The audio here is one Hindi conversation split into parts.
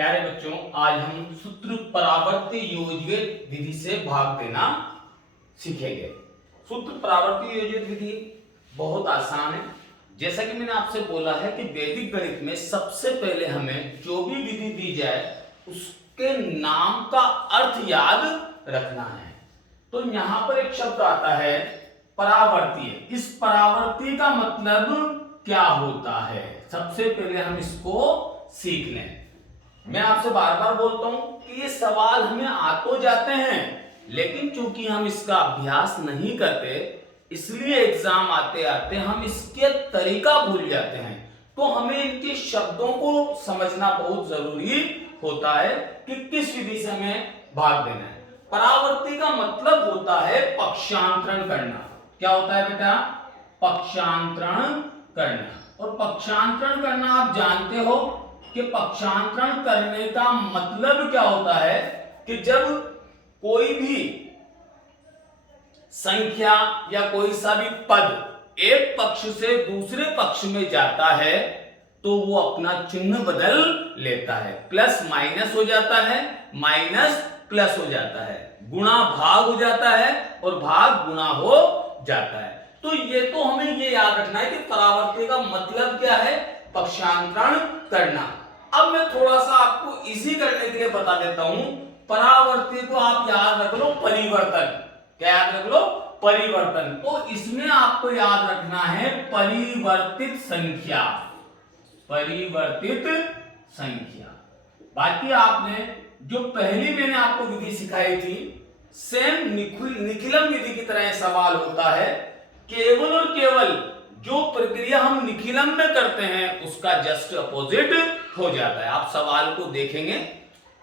प्यारे बच्चों, आज हम सूत्र परावर्ती योजवित विधि से भाग देना सीखेंगे। सूत्र परावर्ती योजवित विधि बहुत आसान है। जैसा कि मैंने आपसे बोला है कि वैदिक गणित में सबसे पहले हमें जो भी विधि दी जाए उसके नाम का अर्थ याद रखना है। तो यहां पर एक शब्द आता है परावर्तीय। इस परावर्ती का मतलब क्या होता है, सबसे पहले हम इसको सीख लें। मैं आपसे बार बार बोलता हूं कि ये सवाल हमें आ तो जाते हैं, लेकिन चूंकि हम इसका अभ्यास नहीं करते इसलिए एग्जाम आते आते हम इसके तरीका भूल जाते हैं। तो हमें इनके शब्दों को समझना बहुत जरूरी होता है कि किस विधि से हमें भाग देना है। परावर्ती का मतलब होता है पक्षांतरण करना। क्या होता है बेटा? पक्षांतरण करना। और पक्षांतरण करना आप जानते हो कि पक्षांतरण करने का मतलब क्या होता है कि जब कोई भी संख्या या कोई सा भी पद एक पक्ष से दूसरे पक्ष में जाता है तो वो अपना चिन्ह बदल लेता है। प्लस माइनस हो जाता है, माइनस प्लस हो जाता है, गुणा भाग हो जाता है और भाग गुणा हो जाता है। तो ये तो हमें ये याद रखना है कि परावर्ती का मतलब क्या है, पक्षांतरण करना। अब मैं थोड़ा सा आपको इजी करने के लिए बता देता हूं। परावर्ती को आप याद रख लो परिवर्तन। क्या याद रख लो? परिवर्तन। तो इसमें आपको याद रखना है परिवर्तित संख्या। परिवर्तित संख्या। बाकी आपने जो पहली मैंने आपको विधि सिखाई थी सेम निखिलम विधि की तरह सवाल होता है। केवल और केवल जो प्रक्रिया हम निखिलम में करते हैं उसका जस्ट अपोजिट हो जाता है। आप सवाल को देखेंगे,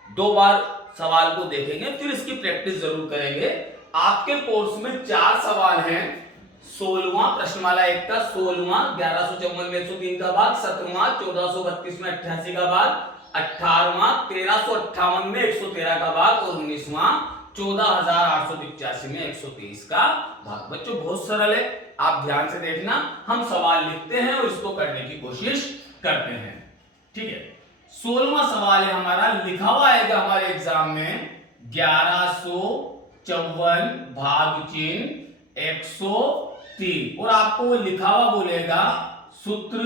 2 बार सवाल को देखेंगे, फिर इसकी प्रैक्टिस जरूर करेंगे। आपके कोर्स में 4 सवाल हैं। 16वां प्रश्नमाला 1 का 16वां 1154 में 103 का भाग, 17वां 1432 में 88 का भाग, 18वां 1358 में 113 का भाग और 19वां 14885 में 123 का भाग। बच्चों बहुत सरल है, आप ध्यान से देखना। हम सवाल लिखते हैं और इसको करने की कोशिश करते हैं, ठीक है। 16वां सवाल है हमारा, लिखा हुआ आएगा हमारे एग्जाम में 1154 भाग चिन्ह 103 और आपको वो लिखा हुआ बोलेगा सूत्र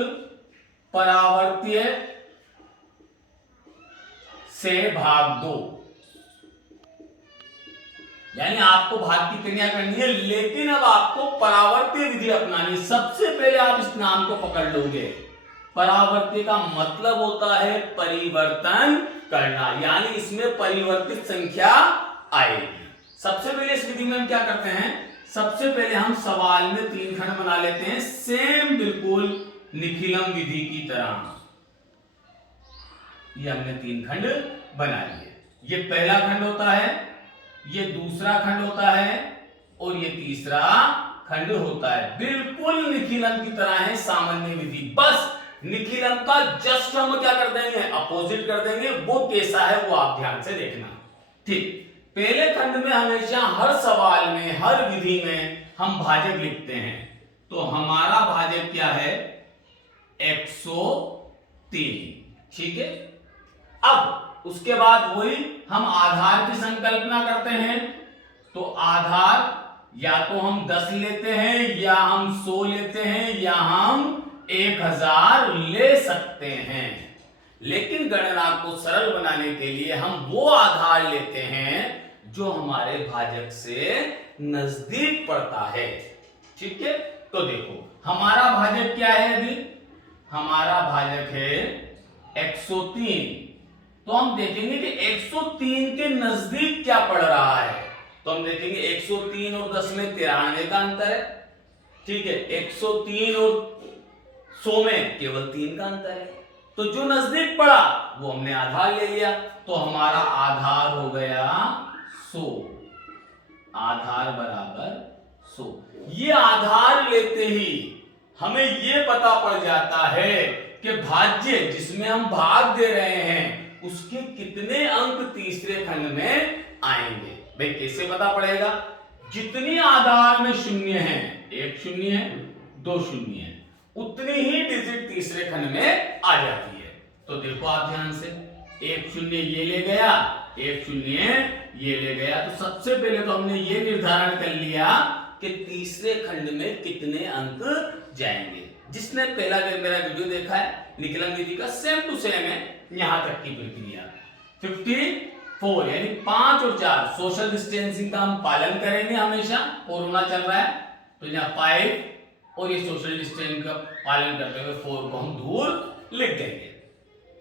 परावर्तीय से भाग 2। यानी आपको भाग की क्रिया करनी है, लेकिन अब आपको परावर्ती विधि अपनानी। सबसे पहले आप इस नाम को पकड़ लोगे। परावर्ती का मतलब होता है परिवर्तन करना, यानी इसमें परिवर्तित संख्या आएगी। सबसे पहले इस विधि में हम क्या करते हैं, सबसे पहले हम सवाल में 3 खंड बना लेते हैं, सेम बिल्कुल निखिलम विधि की तरह। ये हमने 3 खंड बना लिए। ये पहला खंड होता है, ये दूसरा खंड होता है और ये तीसरा खंड होता है। बिल्कुल निखिलम की तरह है सामान्य विधि। बस निखिलम का जस्ट हम क्या कर देंगे, अपोजिट कर देंगे। वो कैसा है वो आप ध्यान से देखना, ठीक। पहले खंड में हमेशा हर सवाल में, हर विधि में हम भाजक लिखते हैं। तो हमारा भाजक क्या है, 103, ठीक है। अब उसके बाद वही हम आधार की संकल्पना करते हैं। तो आधार या तो हम 10 लेते हैं, या हम 100 लेते हैं, या हम 1000 ले सकते हैं। लेकिन गणना को सरल बनाने के लिए हम वो आधार लेते हैं जो हमारे भाजक से नजदीक पड़ता है, ठीक है। तो देखो हमारा भाजक क्या है, अभी हमारा भाजक है 103। तो हम देखेंगे कि 103 के नजदीक क्या पड़ रहा है। तो हम देखेंगे 103 और 10 में 93 का अंतर है, ठीक है। 103 और 100 में केवल 3 का अंतर है। तो जो नजदीक पड़ा वो हमने आधार ले लिया। तो हमारा आधार हो गया 100। आधार बराबर 100। ये आधार लेते ही हमें ये पता पड़ जाता है कि भाज्य जिसमें हम भाग दे रहे हैं उसके कितने अंक तीसरे खंड में आएंगे। भाई कैसे पता पड़ेगा, जितनी आधार में शून्य है, 1 शून्य है, 2 शून्य है, उतनी ही डिजिट तीसरे खंड में आ जाती है। तो देखो आप ध्यान से, एक शून्य ये ले गया, एक शून्य ये ले गया। तो सबसे पहले तो हमने ये निर्धारण कर लिया कि तीसरे खंड में कितने अंक जाएंगे। जिसने पहला मेरा वीडियो देखा है निकलन विधि का, सेम टू सेम है यहां तक की प्रक्रिया। 54 यानी 5 और 4 सोशल डिस्टेंसिंग का हम पालन करेंगे हमेशा, कोरोना चल रहा है तो यहाँ 5 और ये सोशल डिस्टेंसिंग का पालन करते हुए 4 को हम दूर लिख देंगे।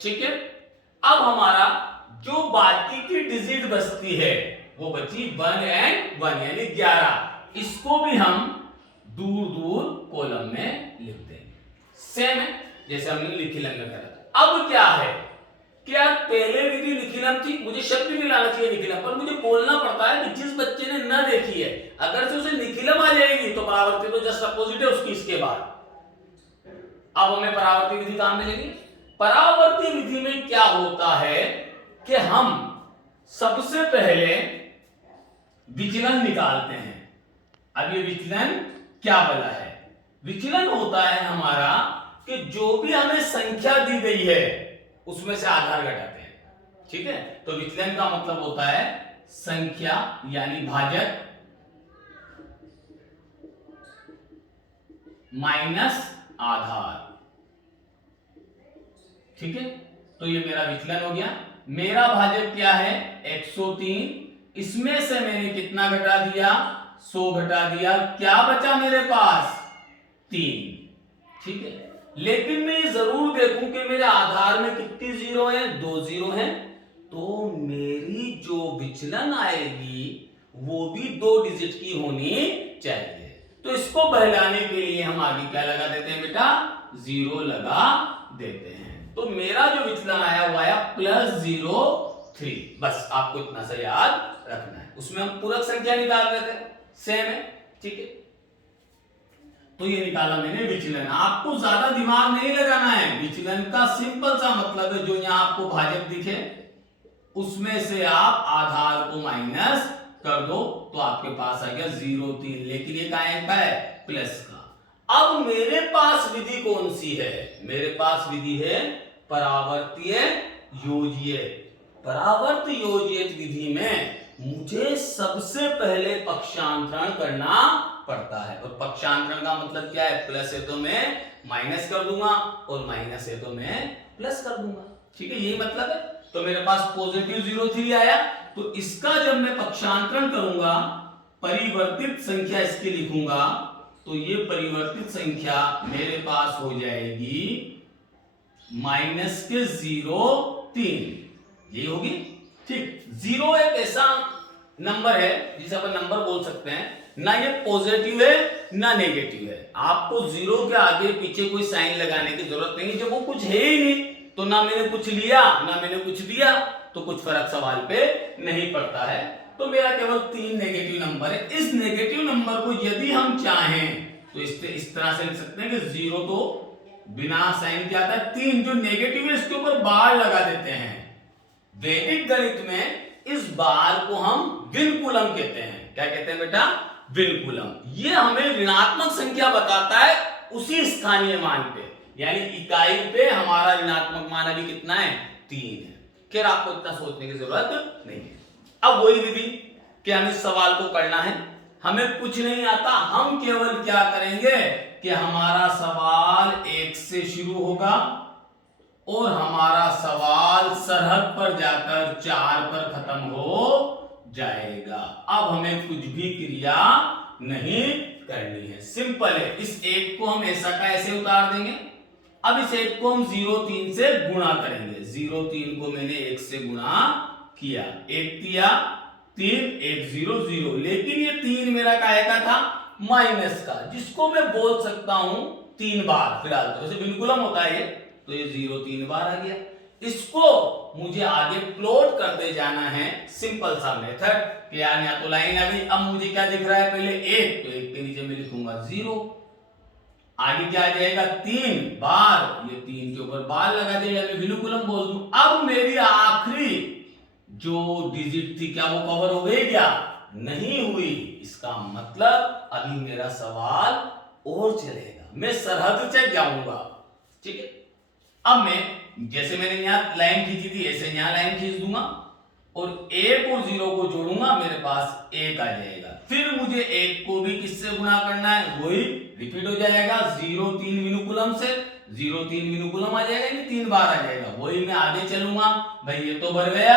ठीक है, अब हमारा जो बाकी की डिजिट बचती है वो बची 1 एंड 1 यानी 11। इसको भी हम दूर दूर कॉलम में लिख देंगे, सेम है जैसे हमने लिखिलन में करा था। अब क्या है कि यार पहले विधि लिखिलन थी, मुझे शब्द नहीं लाना चाहिए निखिलम पर, मुझे बोलना पड़ता है कि जिस बच्चे ने न देखी है अगर से उसे निखिलम आ जाएगी तो परावर्ती तो जस्ट अपोजिट है उसकी इसके बाद। अब हमें परावर्ती विधि कहां मिलेगी? परावर्ती विधि में क्या होता है कि हम सबसे पहले विचलन निकालते हैं। अब ये विचलन क्या बला है? विचलन होता है हमारा कि जो भी हमें संख्या दी गई है उसमें से आधार घटाते हैं। ठीक है, तो विचलन का मतलब होता है संख्या यानी भाजक माइनस आधार। ठीक है, तो ये मेरा विचलन हो गया। मेरा भाजक क्या है? 103। इसमें से मैंने कितना घटा दिया? 100 घटा दिया। क्या बचा मेरे पास? 3। ठीक है, लेकिन मैं ये जरूर देखूं कि मेरे आधार में कितनी जीरो है? 2 जीरो है। तो मेरी जो विचलन आएगी वो भी 2 डिजिट की होनी चाहिए। तो इसको बहलाने के लिए हम आगे क्या लगा देते हैं बेटा? 0 लगा देते हैं। तो मेरा जो विचलन आया हुआ है +03। बस आपको इतना सा याद रखना है। उसमें हम पूरक संख्या निकाल रहे थे, सेम है। ठीक है, तो ये निकाला मैंने विचलन। आपको ज्यादा दिमाग नहीं लगाना है। विचलन का सिंपल सा मतलब है जो यहां आपको भाजक दिखे उसमें से आप आधार को माइनस कर दो तो आपके पास आ गया 0,3। लेकिन ये काहे का है? प्लस का। अब मेरे पास विधि कौन सी है? मेरे पास विधि है परावर्तीय योज्य। परावर्त योजित विधि में मुझे सबसे पहले पक्षांतरण करना पड़ता है। और पक्षांतरण का मतलब क्या है? प्लस है तो मैं माइनस कर दूंगा और माइनस है तो मैं प्लस कर दूंगा। ठीक है, यही मतलब है। तो मेरे पास पॉजिटिव 0,3 आया, तो इसका जब मैं पक्षांतरण करूंगा परिवर्तित संख्या इसकी लिखूंगा तो ये परिवर्तित संख्या मेरे पास हो जाएगी -0,3। ये होगी। ठीक, 0 एक ऐसा नंबर है जिसे अपन नंबर बोल सकते हैं, ना ये पॉजिटिव है ना नेगेटिव है। आपको 0 के आगे पीछे कोई साइन लगाने की जरूरत नहीं। जब वो कुछ है ही नहीं तो ना मैंने कुछ लिया ना मैंने कुछ दिया तो कुछ फर्क सवाल पे नहीं पड़ता है। तो मेरा केवल 3 नेगेटिव नंबर है। इस नेगेटिव नंबर को यदि हम चाहें तो इस तरह से लिख सकते हैं कि 0 तो बिना साइन के आता है, 3 जो नेगेटिव है इसके ऊपर बार लगा देते हैं। वैदिक गणित में इस बार को हम विनकुलम कहते हैं। क्या कहते हैं बेटा? विनकुलम। ये हमें ऋणात्मक संख्या बताता है उसी स्थानीय मान पे, यानी इकाई पे हमारा ऋणात्मक मान अभी कितना है? 3 है। फिर आपको इतना सोचने की जरूरत नहीं है। अब वही विधि कि हमें इस सवाल को करना है। हमें कुछ नहीं आता, हम केवल क्या करेंगे कि हमारा सवाल 1 से शुरू होगा और हमारा सवाल सरहद पर जाकर 4 पर खत्म हो जाएगा। अब हमें कुछ भी क्रिया नहीं करनी है, सिंपल है। इस 1 को हम ऐसा का ऐसे उतार देंगे। अब इस 1 को हम 0,3 से गुणा करेंगे। 0,3 को मैंने 1 से गुणा किया, 1 दिया 3, 1 0 0। लेकिन ये 3 मेरा काहे का था? माइनस का, जिसको मैं बोल सकता हूं 3 बार। फिलहाल तो वैसे विनकुलम होता है ये, तो ये 0 3 बार आ गया। इसको मुझे आगे प्लॉट करते जाना है। सिंपल सा मेथड कि या तो लाइन आ गई। अब मुझे क्या दिख रहा है? पहले 1, तो 1 के नीचे मैं लिखूंगा 0। आगे क्या आ जाएगा? 3 बार, ये 3 के ऊपर बार लगा देगा, मैं विनकुलम बोल दूं। अब मेरी आखिरी जो डिजिट थी क्या वो कवर हो गई? क्या नहीं हुई। इसका मतलब अभी मेरा सवाल और चलेगा, मैं सरहद तक जाऊंगा। ठीक है, अब मैं जैसे मैंने यहाँ लाइन खींची थी ऐसे यहाँ लाइन खींच दूंगा और 1 और 0 को जोड़ूंगा, मेरे पास 1 आ जाएगा। फिर मुझे 1 को भी किससे गुणा करना है, वही रिपीट हो जाएगा 0 3 विनुकुलम से, 0 3 विनुकुलम आ जाएगा, यानी 3 बार आ जाएगा। वही मैं आगे चलूंगा, भाई ये तो भर गया,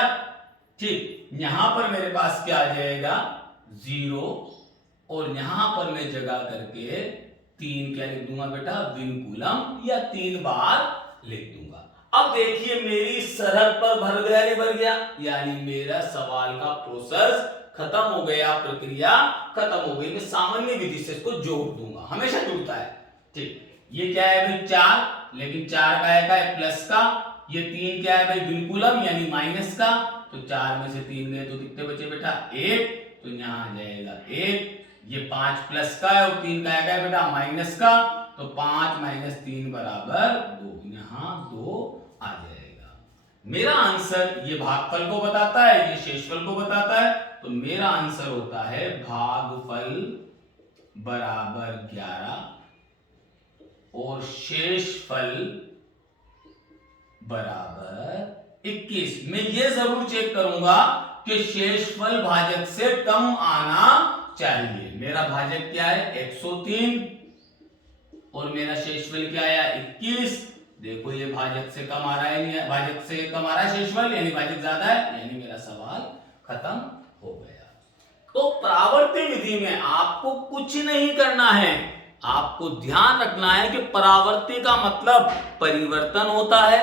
ठीक। यहां पर मेरे पास क्या आ जाएगा 0 और यहां पर मैं जगह करके 3 क्या लिख दूंगा बेटा, विनुकुलम, या 3 बार लिख दूंगा। अब देखिए मेरी सरहद पर भर गया नहीं भर गया, यानी मेरा सवाल का प्रोसेस खत्म हो गया, प्रक्रिया खत्म हो गई। मैं सामान्य विधि से इसको जोड़ दूंगा, हमेशा जुड़ता है, ठीक। ये क्या है भाई 4, लेकिन 4 का है प्लस का, ये 3 क्या है भाई विनुकुलम यानी माइनस का, तो 4 में से 3 गए तो कितने बचे बेटा 1, तो यहां आ जाएगा 1। ये 5 प्लस का है और 3 का है बेटा माइनस का, तो 5 माइनस 3 बराबर 2, यहां 2 आ जाएगा। मेरा आंसर ये भागफल को बताता है, ये शेषफल को बताता है, तो मेरा आंसर होता है भागफल बराबर 11 और शेषफल बराबर 21। मैं ये जरूर चेक करूंगा कि शेषफल भाजक से कम आना चाहिए। मेरा भाजक क्या है 103 और मेरा शेषफल क्या आया 21। देखो ये भाजक से कम आ रहा है, नहीं भाजक से कम आ रहा है शेषफल, यानी भाजक ज्यादा है, यानी मेरा सवाल खत्म हो गया। तो परावर्ती विधि में आपको कुछ नहीं करना है, आपको ध्यान रखना है कि परावर्ती का मतलब परिवर्तन होता है,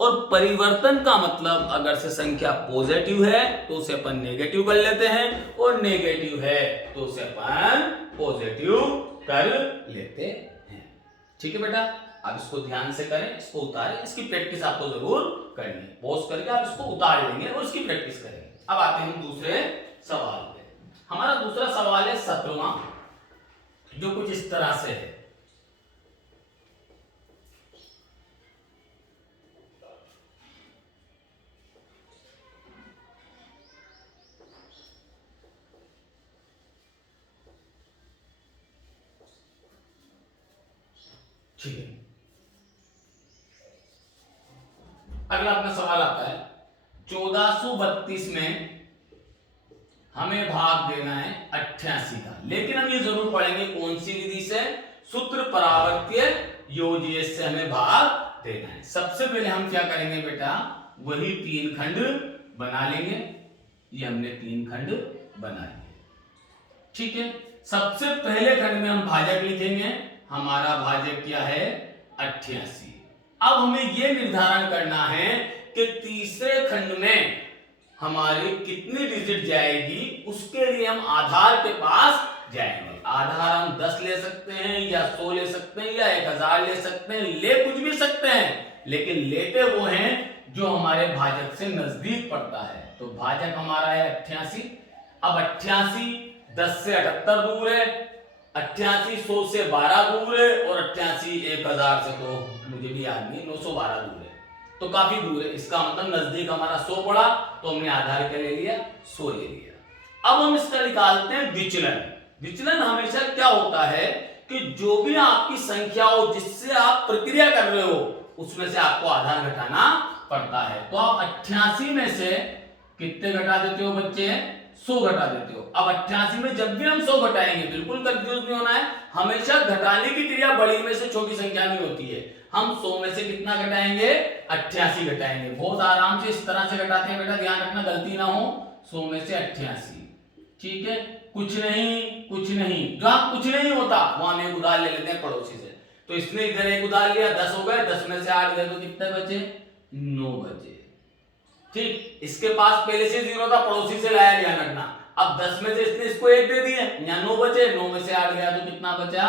और परिवर्तन का मतलब अगर से संख्या पॉजिटिव है तो उसे अपन नेगेटिव कर लेते हैं, और नेगेटिव है तो उसे अपन पॉजिटिव कर लेते हैं। ठीक है बेटा, आप इसको ध्यान से करें, इसको उतारें, इसकी प्रैक्टिस आपको जरूर करनी है। पॉज करके आप इसको उतार लेंगे और इसकी प्रैक्टिस करेंगे। अब आते हैं हम दूसरे सवाल पे। हमारा दूसरा सवाल है 17वां, जो कुछ इस तरह से है। ठीक है, अगला अपना सवाल आता है 1432 में हमें भाग देना है 88 का, लेकिन हम ये जरूर पढ़ेंगे कौन सी विधि से, सूत्र परावर्त्य योज्य से हमें भाग देना है। सबसे पहले हम क्या करेंगे बेटा, वही 3 खंड बना लेंगे। ये हमने 3 खंड बना लिए, ठीक है। सबसे पहले खंड में हम भाजक लिखेंगे, हमारा भाजक क्या है 88। अब हमें यह निर्धारण करना है कि तीसरे खंड में हमारी कितनी डिजिट जाएगी, उसके लिए हम आधार के पास जाएंगे। आधार हम 10 ले सकते हैं या 100 ले सकते हैं या 1000 ले सकते हैं, ले कुछ भी सकते हैं, लेकिन लेते वो हैं जो हमारे भाजक से नजदीक पड़ता है। तो भाजक हमारा है 88। अब 88 10 से 78 दूर है, 88 100 से 12 दूर है, और 88 1000 से तो मुझे भी याद नहीं 912 दूर है, तो काफी दूर है। इसका मतलब नजदीक हमारा 100 पड़ा, तो हमने आधार क्या ले लिया 100 ले लिया। अब हम इसका निकालते हैं विचलन। विचलन हमेशा क्या होता है कि जो भी आपकी संख्या हो जिससे आप प्रक्रिया कर रहे हो उसमें से आपको आधार घटाना पड़ता है। तो आप 88 में से कितने घटा देते हो बच्चे, 100 घटा देते हो। अब 88 में जब भी हम 100 घटाएंगे, बिल्कुल कंफ्यूज नहीं होना है, हमेशा घटाने की क्रिया बड़ी में से छोटी संख्या में होती है। हम 100 में से कितना घटाएंगे 88 घटाएंगे। बहुत आराम से इस तरह से घटाते हैं बेटा, ध्यान रखना गलती ना हो। 100 में से 88, ठीक है। कुछ नहीं, जहां कुछ नहीं होता वहां हम एक उधार ले लेते हैं पड़ोसी से। तो इसने इधर एक उधार लिया, 10 हो गए, 10 में से 8 गए तो कितने बचे 9 बचे, ठीक। इसके पास पहले से 0 था, पड़ोसी से लाया, ध्यान रखना। अब 10 में से इसने इसको 1 दे दिया, यहाँ 9 बचे, 9 में से 8 गया तो कितना बचा,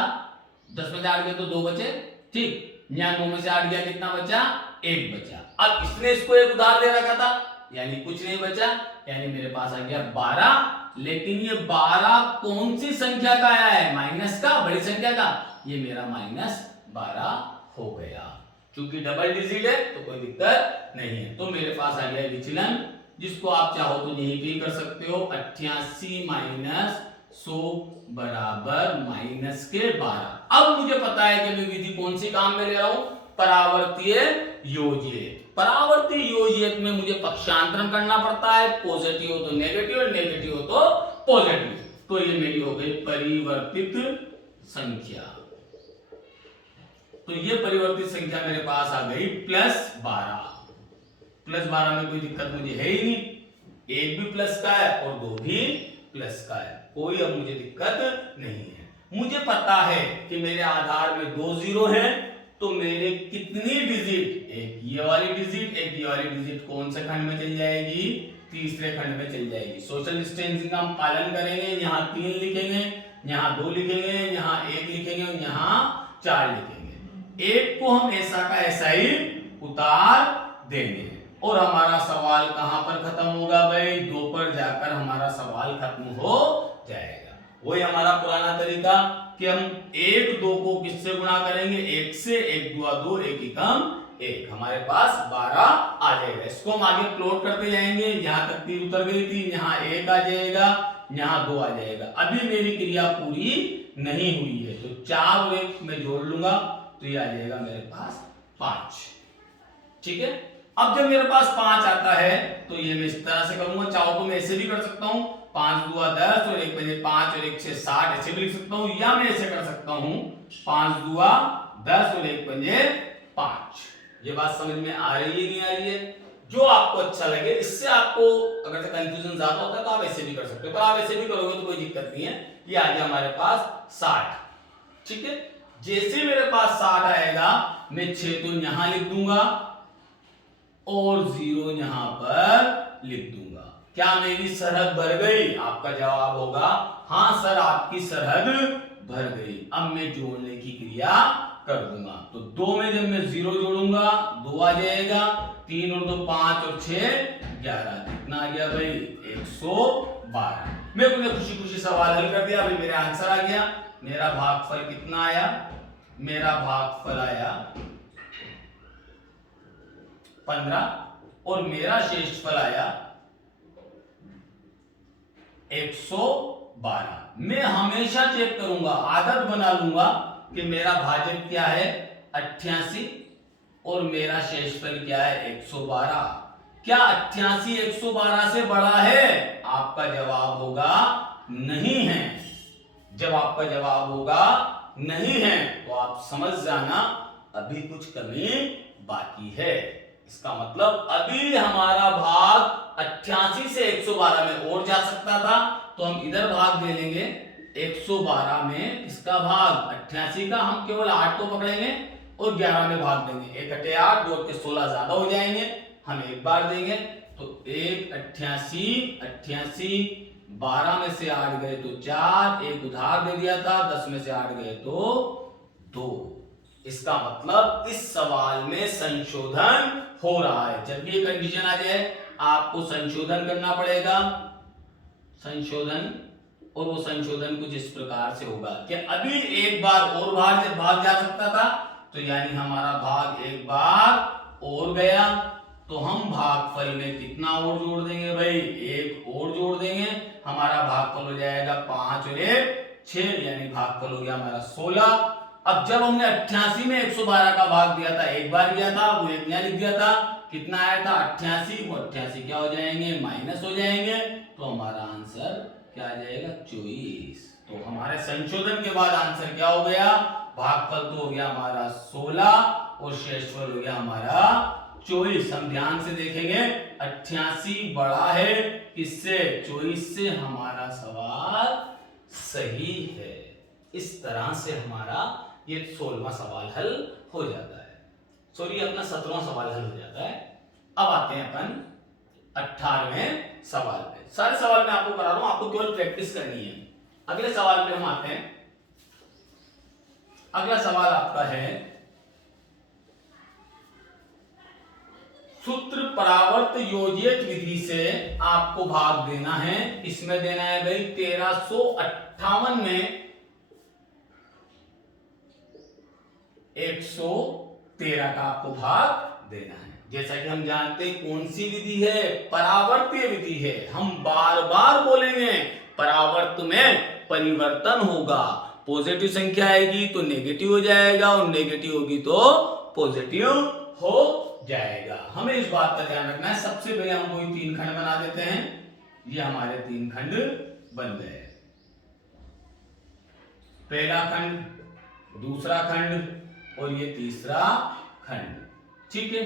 10 में से 8 गए तो 2 बचे, ठीक। यहाँ 9 में से 8 गया कितना बचा 1 बचा। अब इसने इसको एक उधार दे रखा था, यानी कुछ नहीं बचा, यानी मेरे पास आ गया 12। लेकिन ये 12 कौन सी संख्या का आया है, माइनस का, बड़ी संख्या का, ये मेरा -12 हो गया। क्योंकि डबल डिजिट है तो कोई दिक्कत नहीं है। तो मेरे पास आ गया विचलन, जिसको आप चाहो तो यहीं पे कर सकते हो, 88 माइनस 100 बराबर -12। अब मुझे पता है कि मैं विधि कौन सी काम में ले रहा हूं, परावर्तीय योजियत। परावर्तीय योजियत में मुझे पक्षांतरण करना पड़ता है, पॉजिटिव हो तो नेगेटिव और नेगेटिव हो तो पॉजिटिव। तो ये मेरी हो गई परिवर्तित संख्या। तो ये परिवर्तित संख्या मेरे पास आ गई +12। +12 में कोई दिक्कत मुझे है ही नहीं, एक भी प्लस का है और दो भी प्लस का है, कोई अब मुझे दिक्कत नहीं है। मुझे पता है कि मेरे आधार में 2 जीरो हैं, तो मेरे कितनी डिजिट, एक ये वाली डिजिट एक ये वाली डिजिट कौन से खंड में चल जाएगी, तीसरे खंड में चल जाएगी। सोशल डिस्टेंसिंग का हम पालन करेंगे, यहाँ 3 लिखेंगे, यहाँ 2 लिखेंगे, यहाँ 1 लिखेंगे और यहाँ 4 लिखेंगे। एक को हम ऐसा का ऐसा ही उतार देंगे और हमारा सवाल कहां पर खत्म होगा भाई, 2 पर जाकर हमारा सवाल खत्म हो जाएगा। वही हमारा पुराना तरीका कि हम 1 2 को किससे गुणा करेंगे, 1 से, 1 दूना 2, 1 एकम 1, हमारे पास 12 आ जाएगा। इसको हम आगे प्लॉट करते जाएंगे, यहाँ तक 3 उतर गई थी, यहाँ 1 आ जाएगा, यहाँ 2 आ जाएगा। अभी मेरी क्रिया पूरी नहीं हुई है, तो 4 और 1 मैं जोड़ लूंगा, तो ये आ जाएगा मेरे पास 5। ठीक है, अब जब मेरे पास 5 आता है तो ये मैं इस तरह से करूंगा, चाहो तो मैं ऐसे भी कर सकता हूं, 5 दूना 10 और 1 पंजे 5 और 1 6 60, ऐसे भी लिख सकता हूं, या मैं ऐसे कर सकता हूं 5 दूना 10 और 1 पंजे 5। ये बात समझ में आ रही है नहीं आ रही है? जो आपको अच्छा लगे, इससे आपको अगर से कंफ्यूजन ज्यादा होता है तो आप ऐसे भी कर सकते हो, पर आप ऐसे भी करोगे तो कोई दिक्कत नहीं है। ये आ गया हमारे पास 60। ठीक है, जैसे मेरे पास 60 आएगा, मैं 6 तो यहां लिख दूंगा और 0 यहां पर लिख दूंगा। क्या मेरी सरहद भर गई? आपका जवाब होगा हां सर, आपकी सरहद भर गई। अब मैं जोड़ने की क्रिया कर दूंगा, तो 2 में जब मैं 0 जोड़ूंगा 2 आ जाएगा, 3 और 2 5 और 6 11, कितना आ गया भाई 112। मैं अपने खुशी खुशी सवाल हल कर दिया, भाई मेरा आंसर आ गया। मेरा भागफल कितना आया? मेरा भागफल आया 15 और मेरा शेषफल आया 112। मैं हमेशा चेक करूंगा, आदत बना लूंगा कि मेरा भाजक क्या है 88 और मेरा शेषफल क्या है 112। क्या 88 112 से बड़ा है? आपका जवाब होगा नहीं है। जब आपका जवाब होगा नहीं है तो आप समझ जाना अभी कुछ कमी बाकी है। इसका मतलब अभी हमारा भाग 88 से 112 में और जा सकता था, तो हम इधर भाग दे लेंगे 112 में। इसका भाग 88 का हम केवल 8 को पकड़ेंगे और 11 में भाग देंगे। 1 × 8 2 के 16 ज्यादा हो जाएंगे, हम एक बार देंगे तो 1 88 88, 12 में से 8 गए तो 4, एक उधार दे दिया था, 10 में से 8 गए तो 2। इसका मतलब इस सवाल में संशोधन हो रहा है। जब भी ये कंडीशन आ जाए आपको संशोधन करना पड़ेगा, संशोधन, और वो संशोधन कुछ इस प्रकार से होगा कि अभी एक बार और भाग जा सकता था, तो यानी हमारा भाग एक बार और गया, तो हम भागफल में कितना और जोड़ देंगे भाई, 1 और जोड़ देंगे, हमारा भागफल हो जाएगा 5 और 1 6, यानी भागफल हो गया हमारा 16। अब जब हमने 88 में 112 का भाग दिया था, एक बार दिया था, वो एक नया लिख दिया था, कितना आया था 88, वो 88 क्या हो जाएंगे माइनस हो जाएंगे, तो हमारा आंसर क्या आ जाएगा 24। तो हमारे संशोधन के बाद आंसर क्या हो गया, भागफल तो हो गया हमारा 16 और शेषफल हो गया हमारा 24। हम ध्यान से देखेंगे 88 बड़ा है किससे, 24 से। हमारा सवाल सही है। इस तरह से हमारा ये 16वां सवाल हल हो जाता है, सॉरी अपना 17वां सवाल हल हो जाता है। अब आते हैं अपन 18वें सवाल पे। सारे सवाल मैं आपको करा रहा हूं, आपको केवल प्रैक्टिस करनी है। अगले सवाल पे हम आते हैं। अगला सवाल आपका है सूत्र परावर्त योजित विधि से आपको भाग देना है। इसमें देना है भाई 1358 में 113 का आपको भाग देना है। जैसा कि हम जानते हैं कौन सी विधि है, परावर्तीय विधि है। हम बार बार बोलेंगे परावर्त में परिवर्तन होगा, पॉजिटिव संख्या आएगी तो नेगेटिव हो जाएगा और नेगेटिव होगी तो पॉजिटिव हो जाएगा। हमें इस बात का ध्यान रखना है। सबसे पहले हम कोई तीन खंड बना देते हैं। ये हमारे तीन खंड बन गए, पहला खंड, दूसरा खंड और ये तीसरा खंड। ठीक है,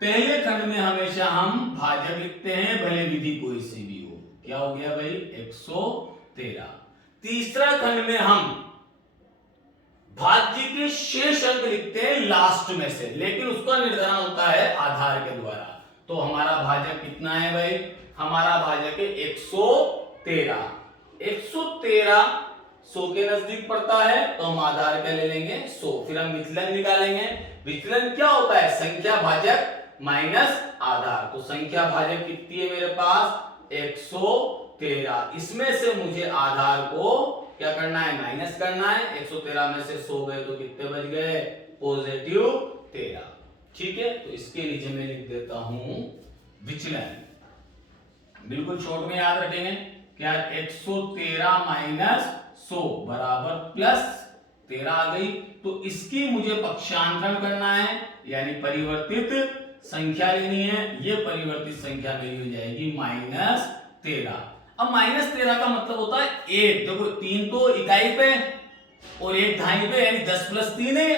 पहले खंड में हमेशा हम भाजक लिखते हैं, भले विधि कोई सी भी हो। क्या हो गया भाई? 113। तीसरा खंड में हम भाज्य के शेष अंक लिखते हैं लास्ट में से, लेकिन उसका निर्धारण होता है आधार के द्वारा। तो हमारा भाजक कितना है भाई? हमारा भाजक है 113। 113 100 के नजदीक पड़ता है, तो हम आधार का ले लेंगे 100। फिर हम विचलन निकालेंगे। विचलन क्या होता है? संख्या भाजक माइनस आधार। तो संख्या भाजक कितनी है मेरे पास? 113। इसमें से मुझे आधार को क्या करना है? माइनस करना है। 113 में से 100 गए तो कितने बच गए? पॉजिटिव 13। ठीक है, तो इसके नीचे मैं लिख देता हूं विचलन। बिल्कुल शॉर्ट में याद रखेंगे क्या? 113 माइनस 100 बराबर प्लस 13 आ गई। तो इसकी मुझे पक्षांतरण करना है, यानी परिवर्तित संख्या लेनी है। ये परिवर्तित संख्या मेरी हो जाएगी -13। अब -13 का मतलब होता है 1। देखो 3 तो इकाई पे और 1 दहाई पे, यानी 10 + 3 है।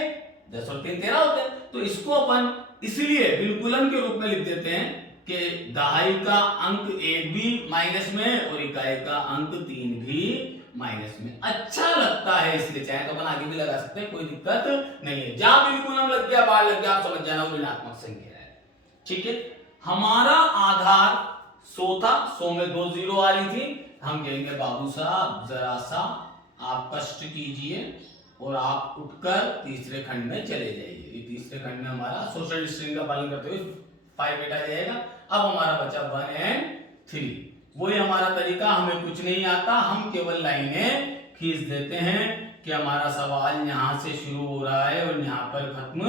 10 और 3 13 होते हैं। तो इसको अपन इसलिए बिल्कुलन के रूप में लिख देते हैं कि दहाई का अंक 1 भी माइनस में और इकाई का अंक 3 भी माइनस में। अच्छा लगता है इसलिए, चाहे तो अपन आगे भी लगा सकते हैं, कोई दिक्कत नहीं है। जहां बिल्कुलन लग गया, बाहर लग गया, आप समझ जाना वो ऋणात्मक संख्या है। ठीक है, हमारा आधार 100 था। 100 में 2 0 आ रही थी। हम कहेंगे बाबू साहब जरा सा आप कष्ट कीजिए और आप उठकर तीसरे खंड में चले जाइए। ये तीसरे खंड में हमारा सोशल डिस्टेंस का पालन करते हुए 5 बेटा जाएगा। अब हमारा बचा 1 और 3। वही हमारा तरीका, हमें कुछ नहीं आता, हम केवल लाइनें खींच देते हैं कि हमारा सवाल यहां से शुरू हो रहा है और यहां पर खत्म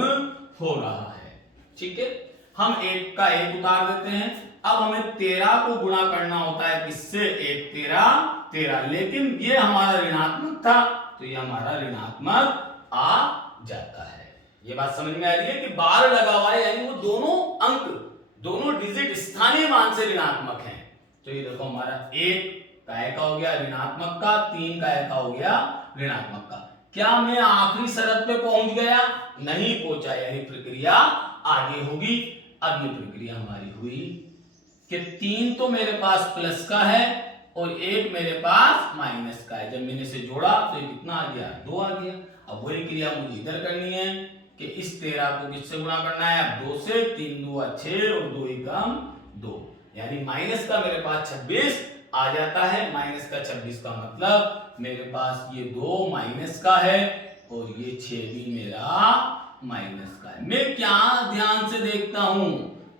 हो रहा है। ठीक है, हम 1 का 1 उतार देते हैं। अब हमें 13 को गुणा करना होता है किससे? 1 13 13। लेकिन ये हमारा ऋणात्मक था, तो ये हमारा ऋणात्मक आ जाता है। ये बात समझ में आ रही है कि बार लगा हुआ है, यानी वो दोनों अंक, दोनों डिजिट स्थानीय मान से ऋणात्मक हैं। तो ये देखो हमारा 1 का हो गया ऋणात्मक का, 3 का हो गया ऋणात्मक का। क्या मैं आखिरी शरत पे पहुंच गया? नहीं पहुंचा, यानी प्रक्रिया आगे होगी। अब ये प्रक्रिया हमारी हुई कि 3 तो मेरे पास प्लस का है और 1 मेरे पास माइनस का है। जब मैंने इसे जोड़ा तो ये कितना आ गया? 2 आ गया। अब वही क्रिया मुझे इधर करनी है कि इस 13 को किससे गुणा करना है? अब 2 से। 3 2 6 और 2 एकम 2, यानी माइनस का मेरे पास 26 आ जाता है। माइनस का 26 का मतलब मेरे पास ये 2 माइनस का है और ये 6 भी मेरा माइनस का है। मैं क्या ध्यान से देखता हूं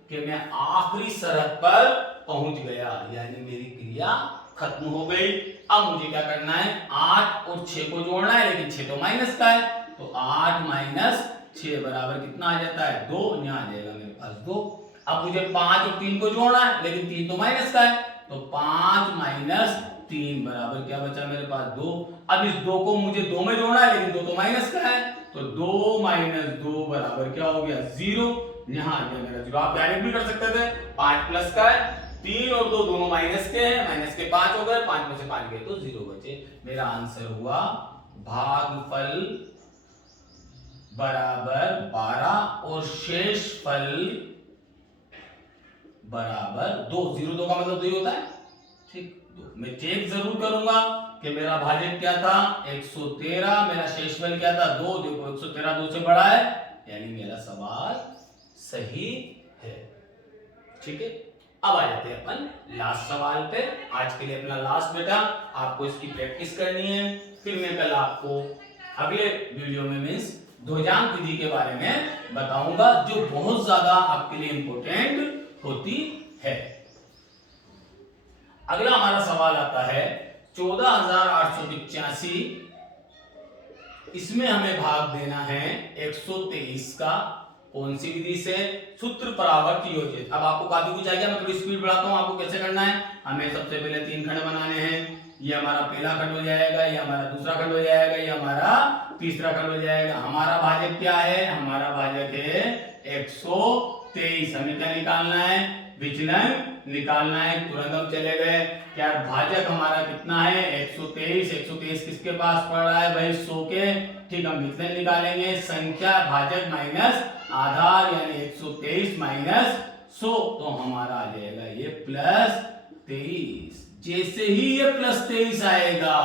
कि मैं आखिरी शरत पर पहुंच गया, यानी मेरी क्रिया खत्म हो गई। अब मुझे क्या करना है? 8 और 6 को जोड़ना है, लेकिन 6 तो माइनस का है। तो 8 माइनस 6 बराबर कितना आ जाता है? 2। यहां आ जाएगा मेरे पास 2। अब मुझे 5 और 3 को जोड़ना है, लेकिन 3 तो माइनस का है। तो 5 माइनस 3 बराबर क्या बचा मेरे पास? 2। अब इस 2 को मुझे 2 में जोड़ना है, लेकिन 2 तो माइनस का है। तो 2 माइनस 2 बराबर क्या हो गया? 0। यहां आ गया मेरा 0। आप डायरेक्ट भी कर सकते थे। 5 प्लस का है, 3 और 2 दोनों माइनस के हैं, माइनस के 5 हो गए, 5 में से 5 गए तो 0 बचे। मेरा आंसर हुआ भागफल बराबर 12 और शेषफल बराबर 2। 0 2 का मतलब 2 ही होता है। ठीक, 2। मैं चेक जरूर करूंगा कि मेरा भाजक क्या था? 113। मेरा शेषफल क्या था? 2। देखो 113 2 से बड़ा है, यानी मेरा सवाल सही है। ठीक है, अब आ जाते हैं अपन लास्ट सवाल पे। आज के लिए अपना लास्ट बेटा, आपको इसकी प्रैक्टिस करनी है। फिर मैं कल आपको अगले वीडियो में मींस ध्वजांक विधि के बारे में बताऊंगा, जो बहुत ज्यादा आपके लिए इंपॉर्टेंट होती है। अगला हमारा सवाल आता है 14,885। इसमें हमें भाग देना है 123 का। कौन सी विधि से? सूत्र परावर्त योजित। अब आपको काफी कुछ आएगा, मैं थोड़ी स्पीड बढ़ाता हूं आपको कैसे करना है। हमें सबसे पहले 3 खंड बनाने हैं। ये हमारा पहला खंड हो जाएगा, ये हमारा दूसरा खंड हो जाएगा, ये हमारा तीसरा खंड हो जाएगा। हमारा भाजक क्या है, हमारा भाजक है 123। हमें क्या निकालना है, विचलन निकालना है। तुरंत हम चले गए क्या, भाजक हमारा कितना है 123। 123 किसके पास पड़ रहा है भाई, 100 के। ठीक, हम विचलन निकालेंगे, संख्या भाजक माइनस आधार, यानी 123 माइनस 100, तो हमारा आ जाएगा ये +23। जैसे ही ये +23 आएगा,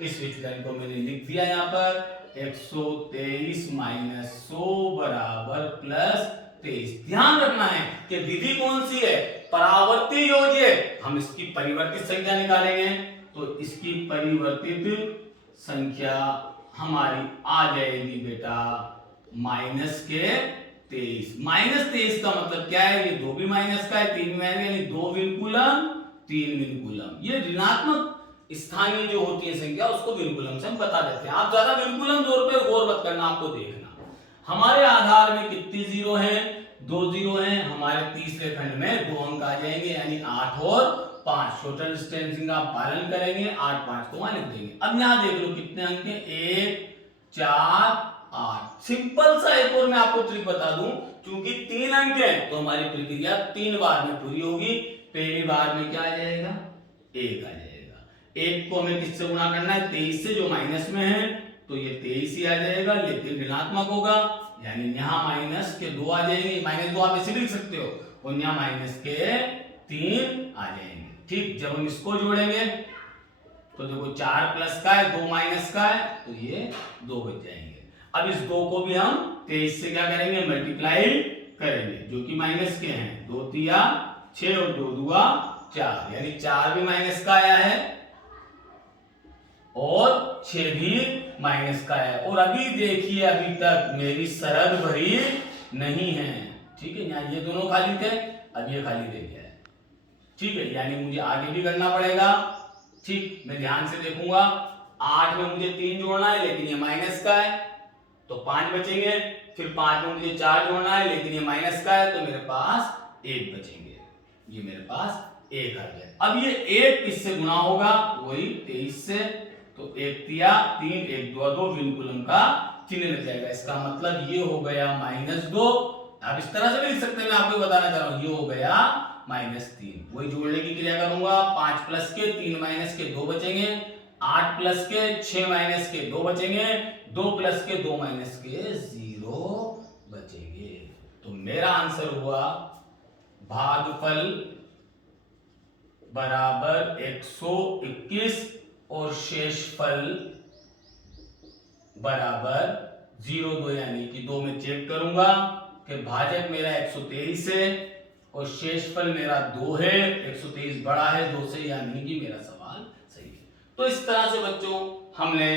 इस विचलन को मैंने लिख दिया यहाँ पर 123 माइनस 100 बराबर +23। ध्यान रखना है कि विधि कौन सी है, परावर्ती योज्य। हम इसकी परिवर्तित संख्या निकालेंगे, तो इसकी परिवर्तित संख्या हमारी आ जाएगी बेटा -23। -23 का मतलब क्या है, ये 2 भी माइनस का है, 3 भी माइनस, यानी 2 विनकुलम 3 विनकुलम। ये ऋणात्मक स्थानीय जो होती है संख्या, उसको विनकुलम से हम बता देते हैं। आप ज्यादा विनकुलम जोर पे गौर मत करना, आपको देखना हमारे आधार में कितनी जीरो है, 2 जीरो है। हमारे तीसरे खंड में 2 अंक आ जाएंगे, यानी 8 और 5। सोशल डिस्टेंसिंग का पालन करेंगे, 8 5 को वहां लिख देंगे। अब यहां देख लो कितने अंक है, 1 4 8। सिंपल सा एक और मैं आपको ट्रिक बता दूं, क्योंकि 3 अंक है तो हमारी प्रक्रिया 3 बार में पूरी होगी। पहली बार में क्या आ जाएगा, 1 आ जाएगा। 1 को हमें किससे गुणा करना है, 23 से, जो माइनस में है, तो ये 23 ही आ जाएगा, लेकिन ऋणात्मक होगा, यानी यहाँ माइनस के 2 आ जाएंगे। -2 आप ऐसे भी लिख सकते हो, और यहाँ माइनस के 3 आ जाएंगे। ठीक, जब हम इसको जोड़ेंगे तो देखो 4 प्लस का है, 2 माइनस का है, तो ये 2 बच जाएंगे। अब इस 2 को भी हम 23 से क्या करेंगे, मल्टीप्लाई करेंगे, जो कि माइनस के हैं। 2 तिया 6 और 2 दुआ 4, यानी 4 भी माइनस का आया है और 6 भी माइनस का है। और अभी देखिए, अभी तक मेरी सरहद भरी नहीं है। ठीक है, यहाँ ये दोनों खाली थे, अब ये खाली रह गया है। ठीक है, यानी मुझे आगे भी करना पड़ेगा। ठीक, मैं ध्यान से देखूंगा। 8 में मुझे 3 जोड़ना है, लेकिन ये माइनस का है, तो 5 बचेंगे। फिर 5 में मुझे 4 जोड़ना है, लेकिन ये माइनस का है, तो मेरे पास 1 बचेंगे। ये मेरे पास 1 आ गया। अब ये 1 किससे गुणा होगा, वही 23 से, तो 1 तिया 3, 1 2 2, विनकुलम का चिन्ह लग जाएगा। इसका मतलब ये हो गया -2। आप इस तरह से भी लिख सकते हैं, मैं आपको बताना चाह रहा हूं, ये हो गया -3। वही जोड़ने की क्रिया करूंगा, 5 प्लस के 3 माइनस के 2 बचेंगे, 8 प्लस के 6 माइनस के 2 बचेंगे, 2 प्लस के 2 माइनस के 0 बचेंगे। तो मेरा आंसर हुआ भागफल बराबर 121 और शेषफल बराबर 0 2, यानी कि 2 में चेक करूंगा कि भाजक मेरा 123 है और शेषफल मेरा 2 है। 123 बड़ा है 2 से, यानी कि मेरा सवाल सही है। तो इस तरह से बच्चों हमने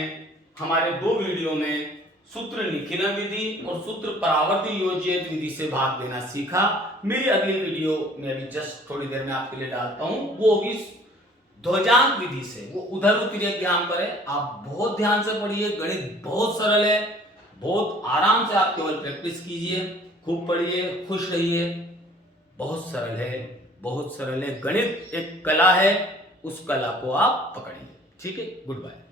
हमारे 2 वीडियो में सूत्र निखिलन विधि और सूत्र परावर्ती योजित विधि से भाग देना सीखा। मेरी अगली वीडियो में अभी जस्ट थोड़ी देर में आपके लिए डालता हूं, वो होगी ध्वजांक विधि से। वो उधर उत्तरीय ज्ञान पर है, आप बहुत ध्यान से पढ़िए। गणित बहुत सरल है, बहुत आराम से आप केवल प्रैक्टिस कीजिए, खूब पढ़िए, खुश रहिए। बहुत सरल है, बहुत सरल है। गणित एक कला है, उस कला को आप पकड़िए। ठीक है, गुड बाय।